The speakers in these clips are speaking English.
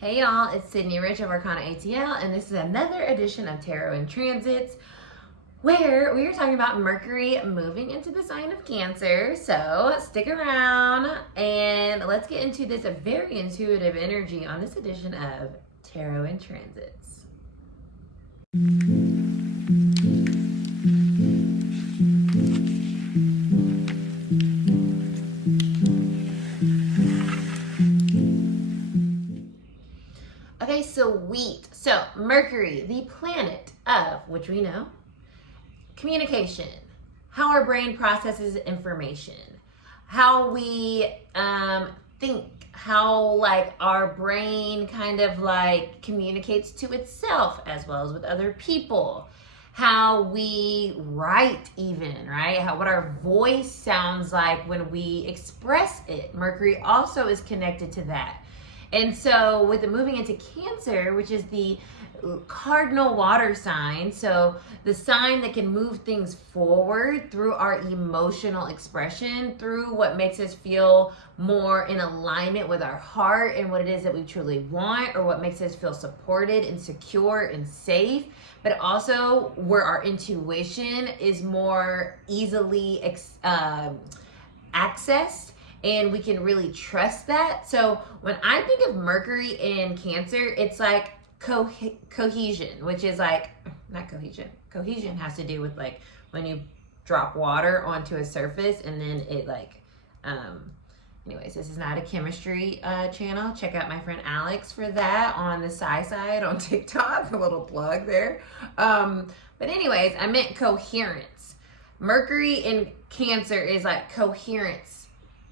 Hey y'all, it's Cidnee Rich of Arcana ATL, and this is another edition of Tarot and Transits, where we are talking about Mercury moving into the sign of Cancer. So stick around and let's get into this very intuitive energy on this edition of Tarot and Transits. Okay, sweet. So Mercury, the planet of, which we know, communication, how our brain processes information, how we think, how like our brain kind of like communicates to itself as well as with other people, how we write even, right? What our voice sounds like when we express it. Mercury also is connected to that. And so with it moving into Cancer, which is the cardinal water sign, so the sign that can move things forward through our emotional expression, through what makes us feel more in alignment with our heart and what it is that we truly want, or what makes us feel supported and secure and safe, but also where our intuition is more easily accessed. And we can really trust that. So when I think of Mercury in Cancer, it's like cohesion, which is like, not cohesion. Cohesion has to do with like when you drop water onto a surface and then it like, anyways, this is not a chemistry channel. Check out my friend Alex for that on the Sci Side on TikTok, a little plug there. But anyways, I meant coherence. Mercury in Cancer is like coherence.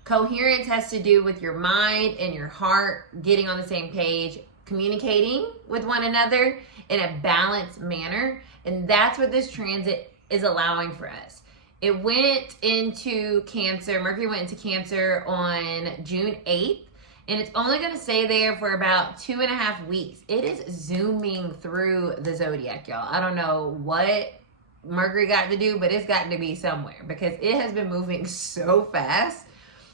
Coherence has to do with your mind and your heart getting on the same page, communicating with one another in a balanced manner. And that's what this transit is allowing for us. It went into Cancer, Mercury went into Cancer on June 8th, and it's only going to stay there for about 2.5 weeks. It is zooming through the zodiac, y'all. I don't know what Mercury got to do, but it's got to be somewhere because it has been moving so fast.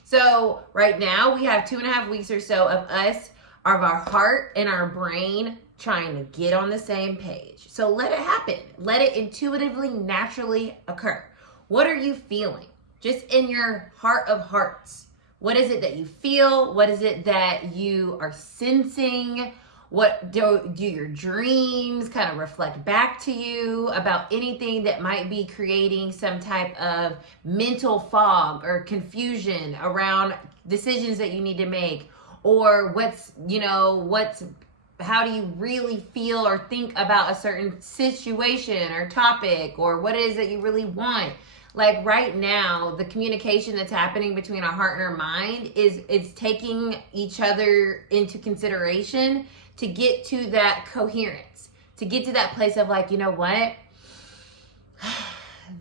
So right now we have 2.5 weeks or so of us, of our heart and our brain trying to get on the same page. So let it happen. Let it intuitively, naturally occur. What are you feeling? Just in your heart of hearts. What is it that you feel? What is it that you are sensing? What do your dreams kind of reflect back to you about anything that might be creating some type of mental fog or confusion around decisions that you need to make? Or how do you really feel or think about a certain situation or topic, or what it is that you really want? Like right now, the communication that's happening between our heart and our mind is taking each other into consideration to get to that coherence, to get to that place of like, you know what?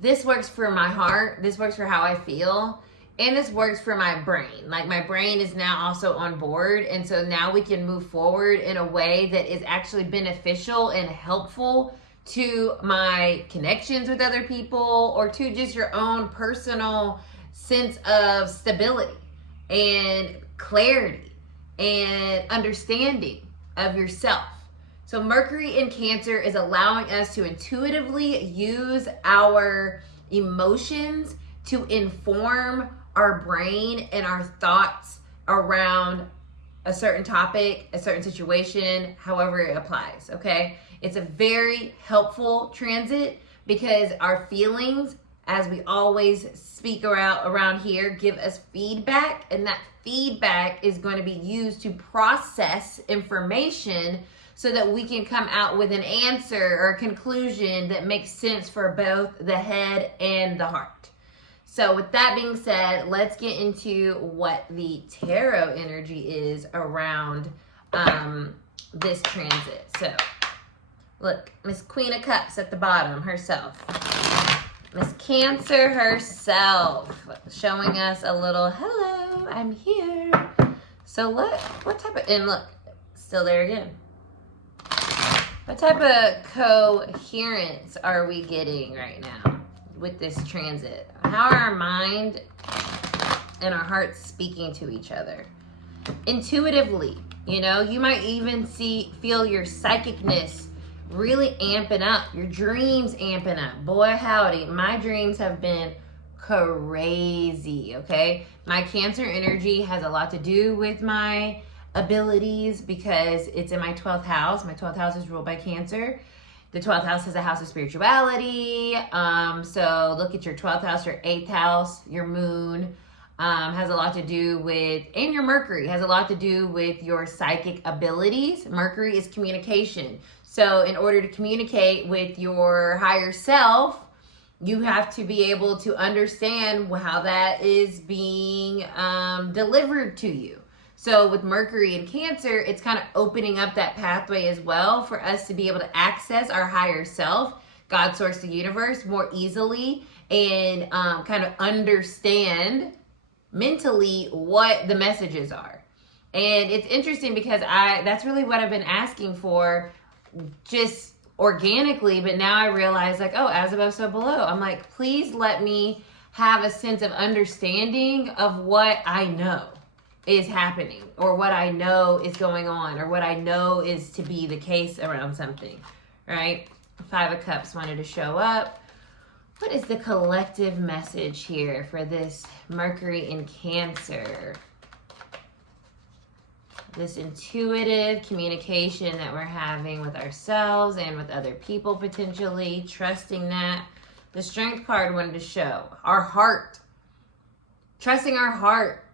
This works for my heart. This works for how I feel. And this works for my brain. Like my brain is now also on board. And so now we can move forward in a way that is actually beneficial and helpful to my connections with other people, or to just your own personal sense of stability and clarity and understanding of yourself. So Mercury in Cancer is allowing us to intuitively use our emotions to inform our brain and our thoughts around a certain topic, a certain situation, however it applies, okay? It's a very helpful transit because our feelings, as we always speak around here, give us feedback, and that feedback is going to be used to process information so that we can come out with an answer or a conclusion that makes sense for both the head and the heart. So with that being said, let's get into what the tarot energy is around this transit. So look, Miss Queen of Cups at the bottom herself. Miss Cancer herself showing us a little, hello, I'm here. So what type of, and look, still there again. What type of coherence are we getting right now with this transit? How are our mind and our hearts speaking to each other? Intuitively, You know, you might even feel your psychicness really amping up, your dreams amping up. Boy, howdy, my dreams have been crazy, okay? My Cancer energy has a lot to do with my abilities because it's in my 12th house. My 12th house is ruled by Cancer. The 12th house is a house of spirituality. So look at your 12th house, your 8th house, your moon. Has a lot to do with, and your Mercury has a lot to do with your psychic abilities. Mercury is communication. So in order to communicate with your higher self, you have to be able to understand how that is being delivered to you. So with Mercury and Cancer, it's kind of opening up that pathway as well for us to be able to access our higher self, God, source, the universe more easily, and kind of understand mentally what the messages are. And it's interesting because that's really what I've been asking for just organically, but now I realize like, oh, as above, so below. I'm like, please let me have a sense of understanding of what I know is happening, or what I know is going on, or what I know is to be the case around something, right? 5 of Cups wanted to show up. What is the collective message here for this Mercury in Cancer? This intuitive communication that we're having with ourselves and with other people potentially, trusting that. The Strength card wanted to show our heart, trusting our heart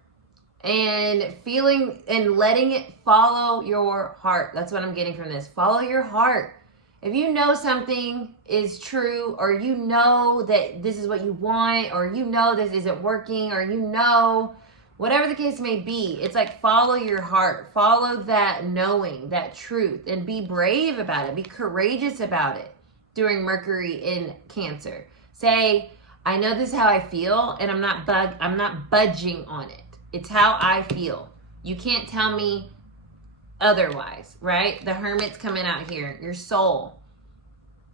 and feeling and letting it follow your heart. That's what I'm getting from this. Follow your heart. If you know something is true, or you know that this is what you want, or you know this isn't working, or you know, whatever the case may be, it's like follow your heart. Follow that knowing, that truth, and be brave about it. Be courageous about it during Mercury in Cancer. Say, I know this is how I feel, and I'm not budging on it. It's how I feel. You can't tell me otherwise, right? The Hermit's coming out here, your soul.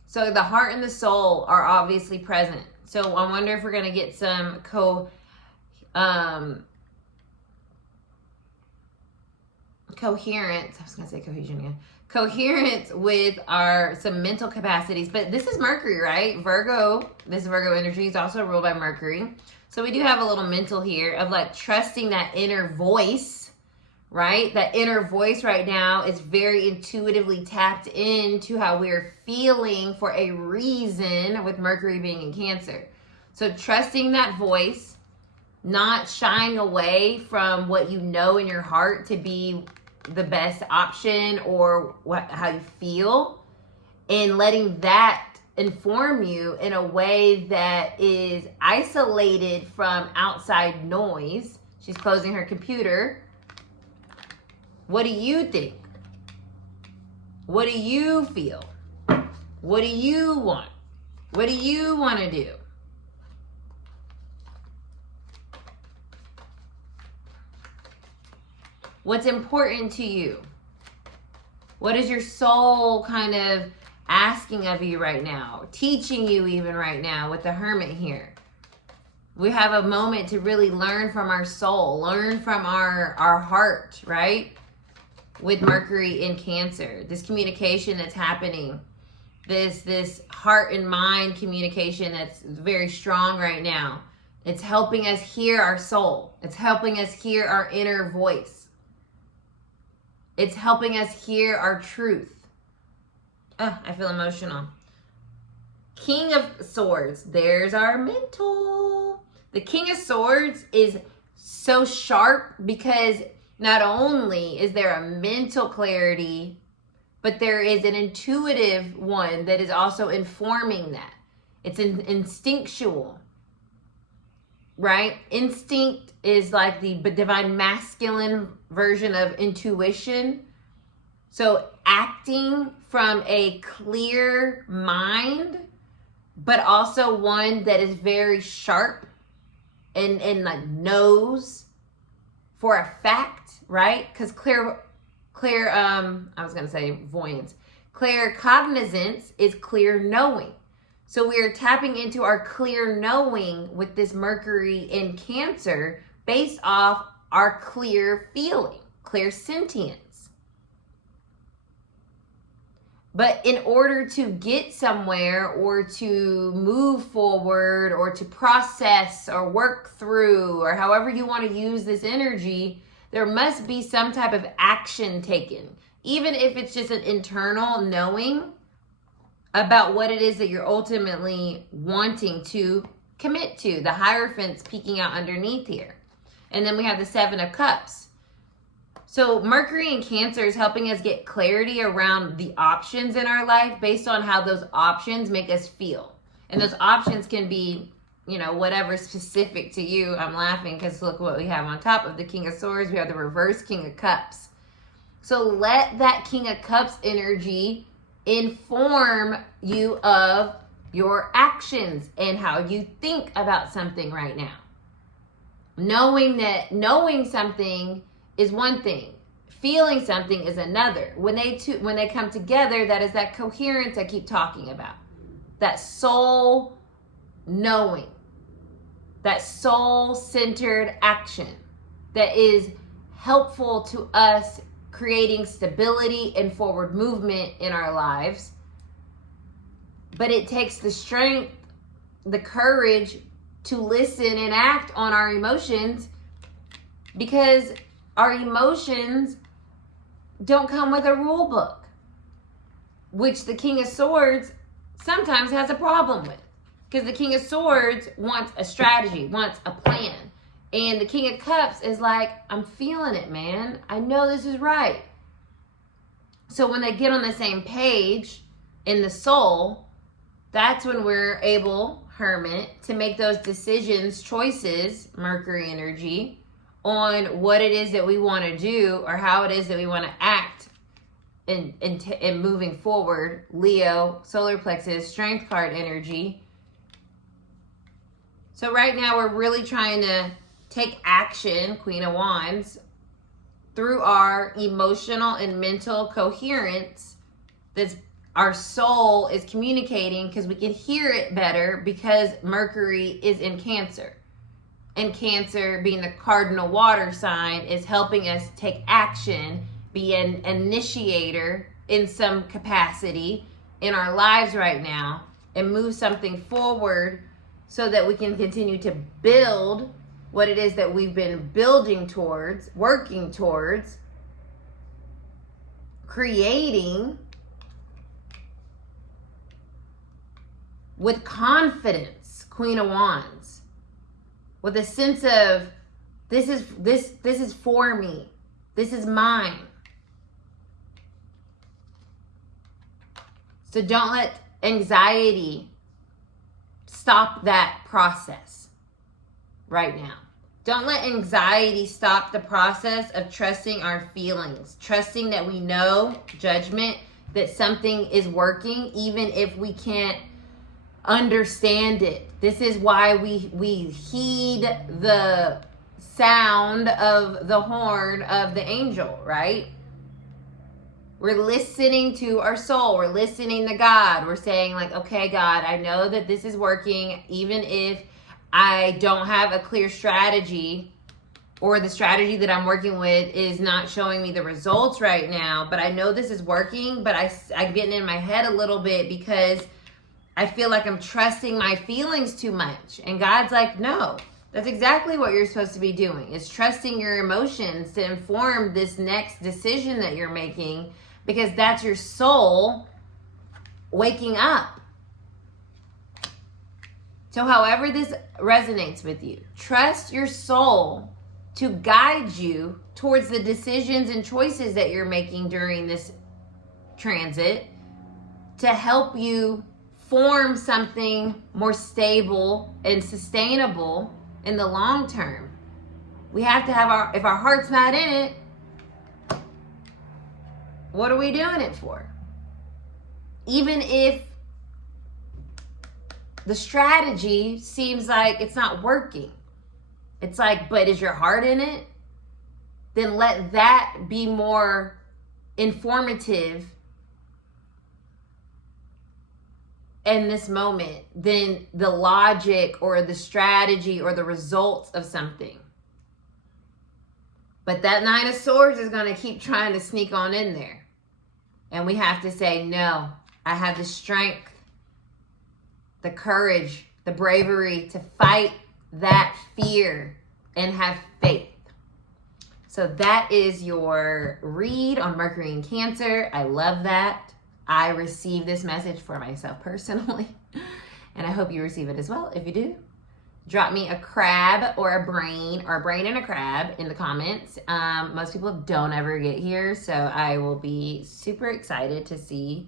So the heart and the soul are obviously present. So I wonder if we're going to get some coherence. I was going to say cohesion again. Coherence with some mental capacities. But this is Mercury, right? Virgo, this Virgo energy is also ruled by Mercury. So we do have a little mental here of like trusting that inner voice. Right? That inner voice right now is very intuitively tapped into how we're feeling for a reason with Mercury being in Cancer. So trusting that voice, not shying away from what you know in your heart to be the best option or how you feel, and letting that inform you in a way that is isolated from outside noise. She's closing her computer. What do you think? What do you feel? What do you want? What do you want to do? What's important to you? What is your soul kind of asking of you right now? Teaching you even right now with the Hermit here. We have a moment to really learn from our soul, learn from our heart, right? With Mercury in Cancer, this communication that's happening, this heart and mind communication that's very strong right now. It's helping us hear our soul. It's helping us hear our inner voice. It's helping us hear our truth. Oh, I feel emotional. King of Swords, there's our mental. The King of Swords is so sharp because not only is there a mental clarity, but there is an intuitive one that is also informing that. It's instinctual, right? Instinct is like the divine masculine version of intuition. So acting from a clear mind, but also one that is very sharp and like knows for a fact, right? Because claircognizance is clear knowing. So we are tapping into our clear knowing with this Mercury in Cancer based off our clear feeling, clear sentience. But in order to get somewhere or to move forward or to process or work through or however you want to use this energy, there must be some type of action taken. Even if it's just an internal knowing about what it is that you're ultimately wanting to commit to. The Hierophant's peeking out underneath here. And then we have the Seven of Cups. So Mercury in Cancer is helping us get clarity around the options in our life based on how those options make us feel. And those options can be, you know, whatever specific to you. I'm laughing because look what we have on top of the King of Swords. We have the reverse King of Cups. So let that King of Cups energy inform you of your actions and how you think about something right now. Knowing something is one thing. Feeling something is another. When they come together, that is that coherence I keep talking about. That soul knowing. That soul-centered action that is helpful to us creating stability and forward movement in our lives. But it takes the strength, the courage to listen and act on our emotions, because our emotions don't come with a rule book, which the King of Swords sometimes has a problem with. Because the King of Swords wants a strategy, wants a plan. And the King of Cups is like, I'm feeling it, man. I know this is right. So when they get on the same page in the soul, that's when we're able, Hermit, to make those decisions, choices, Mercury energy, on what it is that we want to do or how it is that we want to act in moving forward. Leo, solar plexus, strength card energy. So right now we're really trying to take action, Queen of Wands, through our emotional and mental coherence. That's our soul is communicating, because we can hear it better because Mercury is in Cancer. And Cancer, being the cardinal water sign, is helping us take action, be an initiator in some capacity in our lives right now, and move something forward so that we can continue to build what it is that we've been building towards, working towards, creating with confidence, Queen of Wands, with a sense of this is for me, this is mine. So don't let anxiety stop that process right now. Don't let anxiety stop the process of trusting our feelings, trusting that we know, judgment, that something is working, even if we can't understand it. This is why we heed the sound of the horn of the angel, right? We're listening to our soul. We're listening to God. We're saying like, okay, God, I know that this is working, even if I don't have a clear strategy, or the strategy that I'm working with is not showing me the results right now, but I know this is working, but I'm getting in my head a little bit because I feel like I'm trusting my feelings too much. And God's like, no, that's exactly what you're supposed to be doing, is trusting your emotions to inform this next decision that you're making, because that's your soul waking up. So however this resonates with you, trust your soul to guide you towards the decisions and choices that you're making during this transit, to help you form something more stable and sustainable in the long term. We have to have if our heart's not in it, what are we doing it for? Even if the strategy seems like it's not working, it's like, but is your heart in it? Then let that be more informative in this moment than the logic or the strategy or the results of something. But that Nine of Swords is going to keep trying to sneak on in there. And we have to say, no, I have the strength, the courage, the bravery to fight that fear and have faith. So that is your read on Mercury in Cancer. I love that. I received this message for myself personally, and I hope you receive it as well. If you do, drop me a crab or a brain and a crab in the comments. Most people don't ever get here, so I will be super excited to see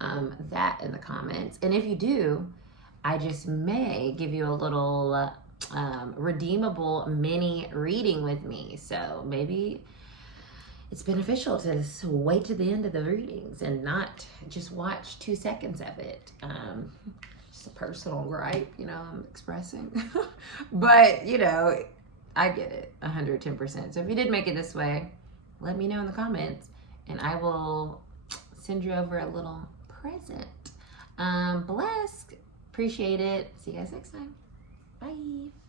that in the comments. And if you do, I just may give you a little redeemable mini reading with me. So maybe it's beneficial to wait to the end of the readings and not just watch 2 seconds of it. Just a personal gripe, you know, I'm expressing. But, you know, I get it 110%. So if you did make it this way, let me know in the comments and I will send you over a little present. Blessed. Appreciate it. See you guys next time. Bye.